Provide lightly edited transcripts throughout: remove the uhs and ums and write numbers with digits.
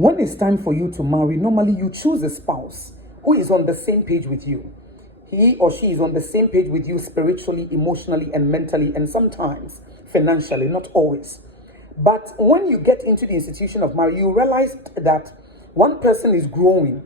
When it's time for you to marry, normally you choose a spouse who is on the same page with you. He or she is on the same page with you spiritually, emotionally, and mentally, and sometimes financially, not always. But when you get into the institution of marriage, you realize that one person is growing.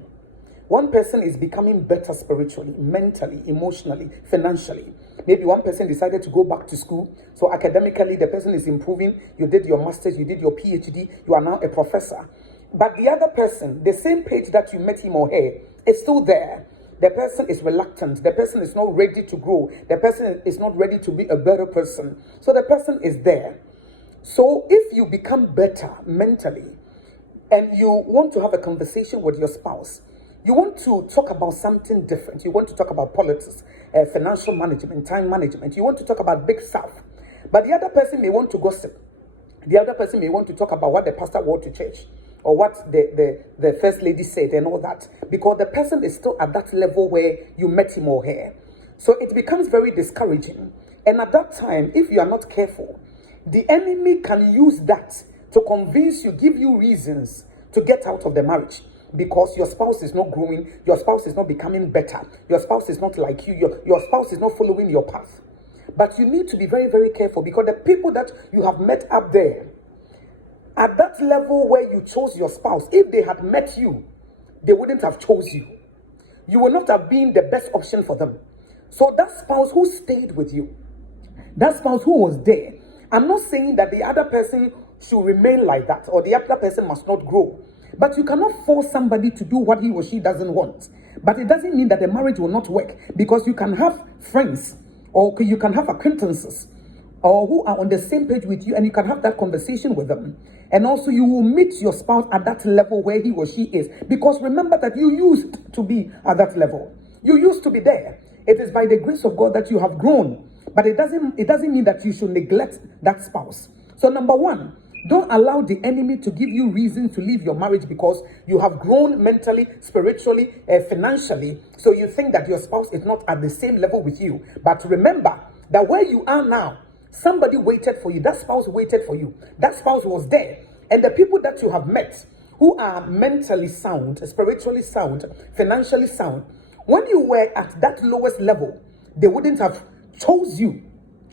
One person is becoming better spiritually, mentally, emotionally, financially. Maybe one person decided to go back to school. So academically, the person is improving. You did your master's, you did your PhD, you are now a professor. But the other person, the same page that you met him or her, is still there. The person is reluctant. The person is not ready to grow. The person is not ready to be a better person. So the person is there. So if you become better mentally and you want to have a conversation with your spouse, you want to talk about something different. You want to talk about politics, financial management, time management. You want to talk about big stuff. But the other person may want to gossip. The other person may want to talk about what the pastor wore to church or what the first lady said and all that. Because the person is still at that level where you met him or her. So it becomes very discouraging. And at that time, if you are not careful, the enemy can use that to convince you, give you reasons to get out of the marriage. Because your spouse is not growing, your spouse is not becoming better, your spouse is not like you, your spouse is not following your path. But you need to be very, very careful, because the people that you have met up there, at that level where you chose your spouse, if they had met you, they wouldn't have chose you. You would not have been the best option for them. So that spouse who stayed with you, that spouse who was there, I'm not saying that the other person should remain like that or the other person must not grow. But you cannot force somebody to do what he or she doesn't want. But it doesn't mean that the marriage will not work, because you can have friends or you can have acquaintances or who are on the same page with you, and you can have that conversation with them. And also you will meet your spouse at that level where he or she is. Because remember that you used to be at that level. You used to be there. It is by the grace of God that you have grown. But it doesn't mean that you should neglect that spouse. So number one, don't allow the enemy to give you reason to leave your marriage because you have grown mentally, spiritually, financially. So you think that your spouse is not at the same level with you. But remember that where you are now, somebody waited for you. That spouse waited for you. That spouse was there. And the people that you have met who are mentally sound, spiritually sound, financially sound, when you were at that lowest level, they wouldn't have chose you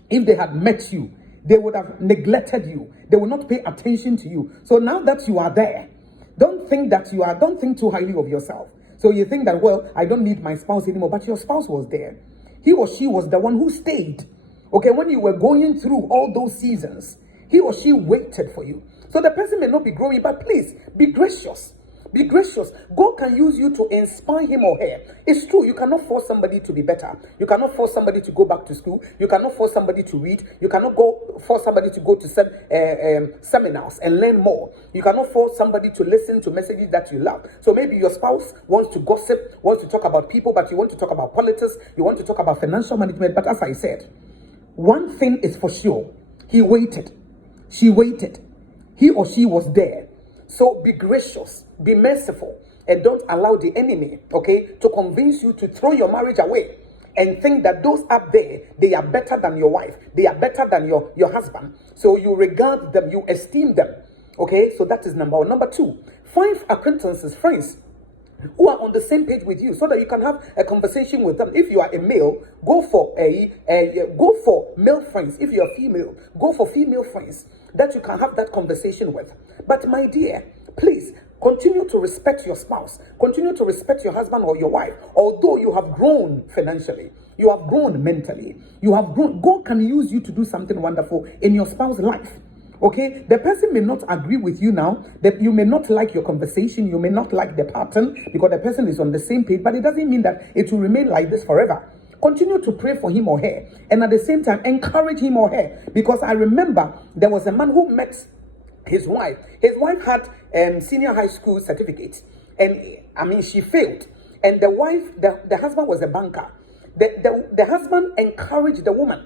if they had met you. They would have neglected you. They will not pay attention to you. So now that you are there, don't think too highly of yourself. So you think that, well, I don't need my spouse anymore, but your spouse was there. He or she was the one who stayed. Okay, when you were going through all those seasons, he or she waited for you. So the person may not be growing, but please be gracious. Be gracious. God can use you to inspire him or her. It's true, you cannot force somebody to be better. You cannot force somebody to go back to school. You cannot force somebody to read. You cannot force somebody to go to seminars and learn more. You cannot force somebody to listen to messages that you love. So maybe your spouse wants to gossip, wants to talk about people, but you want to talk about politics, you want to talk about financial management. But as I said, one thing is for sure. He waited. She waited. He or she was there. So be gracious, be merciful, and don't allow the enemy, to convince you to throw your marriage away and think that those up there, they are better than your wife, they are better than your husband. So you regard them, you esteem them, So that is number one. Number two, find acquaintances, friends who are on the same page with you, so that you can have a conversation with them. If you are a male, go for male friends. If you are female, go for female friends that you can have that conversation with. But my dear, please continue to respect your spouse, continue to respect your husband or your wife. Although you have grown financially, you have grown mentally, you have grown, God can use you to do something wonderful in your spouse's life. The person may not agree with you now, that you may not like your conversation, you may not like the pattern because the person is on the same page, but it doesn't mean that it will remain like this forever. Continue to pray for him or her, and at the same time encourage him or her, because I remember there was a man who met his wife. His wife had senior high school certificate, and she failed, and the husband was a banker. The husband encouraged the woman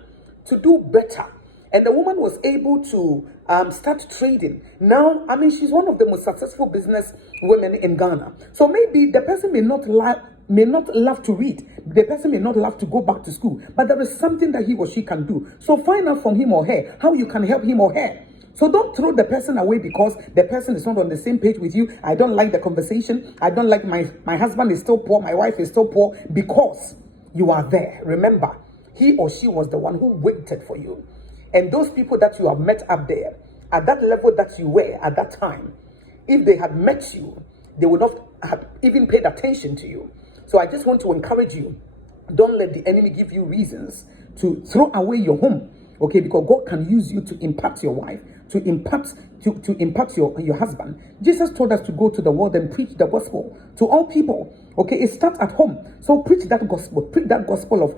to do better. And the woman was able to start trading. Now, she's one of the most successful business women in Ghana. So maybe the person may not love to read. The person may not love to go back to school. But there is something that he or she can do. So find out from him or her how you can help him or her So don't throw the person away because the person is not on the same page with you. I don't like the conversation. I don't like my husband is still poor. My wife is still poor because you are there. Remember, he or she was the one who waited for you. And those people that you have met up there, at that level that you were at that time, if they had met you, they would not have even paid attention to you. So I just want to encourage you, don't let the enemy give you reasons to throw away your home. Okay, because God can use you to impact your wife, to impact your husband. Jesus told us to go to the world and preach the gospel to all people. Okay, it starts at home. So preach that gospel of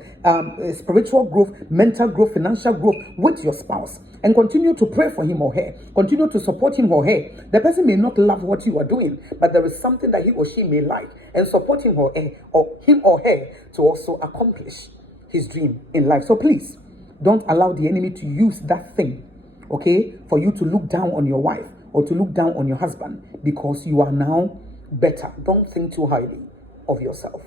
spiritual growth, mental growth, financial growth with your spouse, and continue to pray for him or her. Continue to support him or her. The person may not love what you are doing, but there is something that he or she may like, and support him or her to also accomplish his dream in life. So please, don't allow the enemy to use that thing, okay, for you to look down on your wife or to look down on your husband because you are now better. Don't think too highly of yourself.